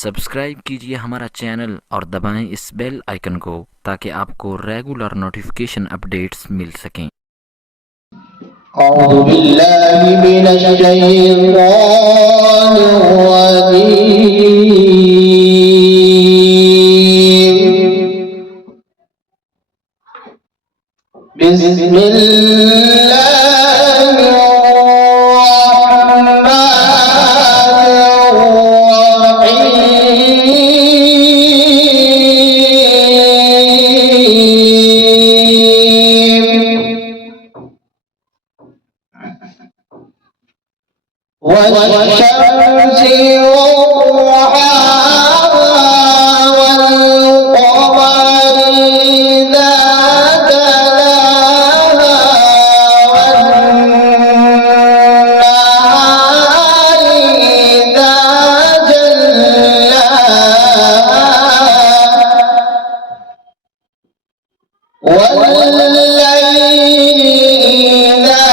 सब्सक्राइब कीजिए हमारा चैनल और दबाएं इस बेल आइकन को ताकि आपको रेगुलर नोटिफिकेशन अपडेट्स मिल सकें। أعوذ بالله من الشيطان الرجيم. بسم الله والشمس وضحاها والقمر إذا تلاها والنهار إذا جلاها والليل إذا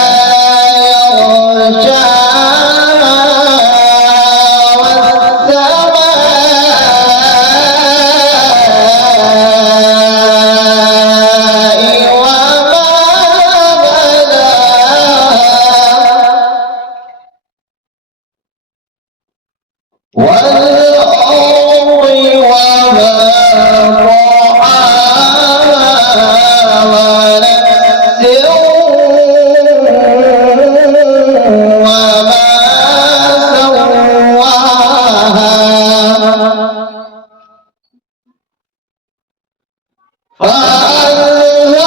والأرض وما طحاها ونفس وما سواها فألهمها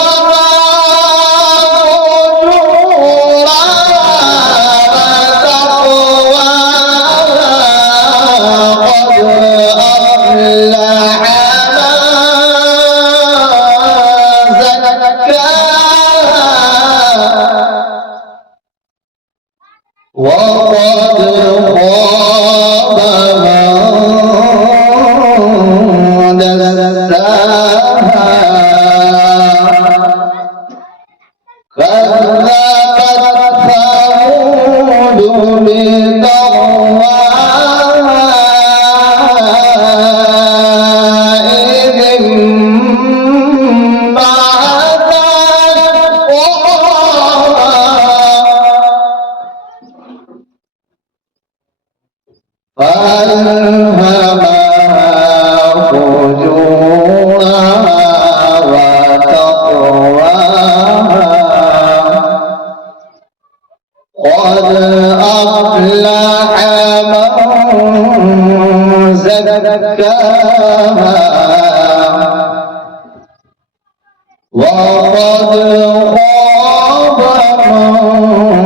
وقد خاب من دساها كذبت ثمود بطغواها إذ انبعث أشقاها فألهمها فجورها وتقواها قد أفلح من زكاها وقد خاب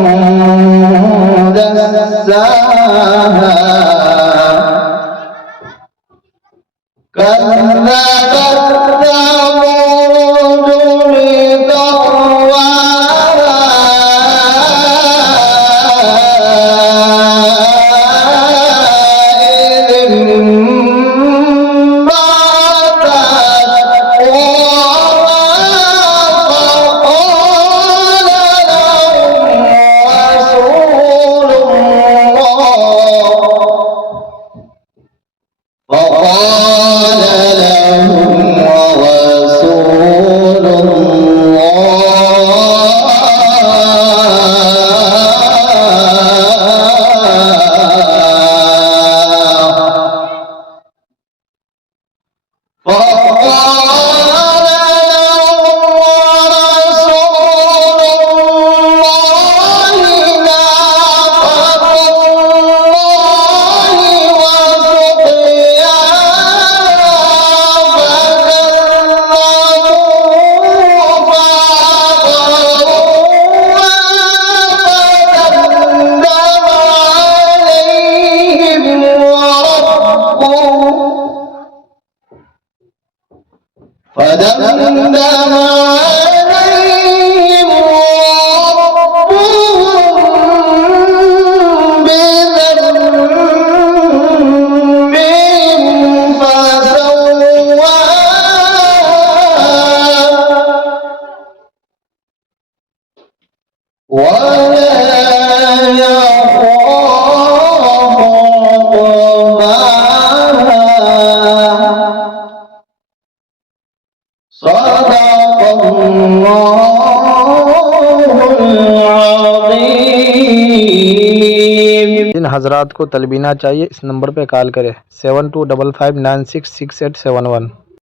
من دساها كذبت ثمود بطغواها إذ انبعث أشقاها فقال لهم رسول فدمدم عليهم ربهم بذنبهم فسواها ولا يخاف عقباها सदक़ल्लाहुल अज़ीम। जिन हजरात को तलबीना चाहिए इस नंबर पे कॉल करें 7255966871।